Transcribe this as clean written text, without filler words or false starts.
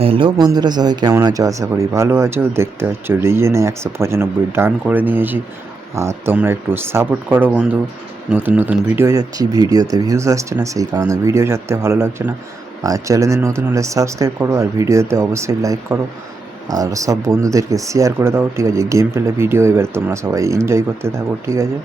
হ্যালো বন্ধুরা, সবাই কেমন আছো? আশা করি ভালো আছো। দেখতে পাচ্ছ রিজেনে 195 ডান করে নিয়েছি। আর তোমরা একটু সাপোর্ট করো বন্ধু। নতুন নতুন ভিডিও যাচ্ছি, ভিডিওতে ভিউজ আসছে না, সেই কারণে ভিডিও ছাড়তে ভালো লাগছে না। আর চ্যানেলে নতুন হলে সাবস্ক্রাইব করো, আর ভিডিওতে অবশ্যই লাইক করো, আর সব বন্ধুদেরকে শেয়ার করে দাও। ঠিক আছে, গেম প্লে ভিডিও এবার তোমরা সবাই এনজয় করতে থাকো। ঠিক আছে।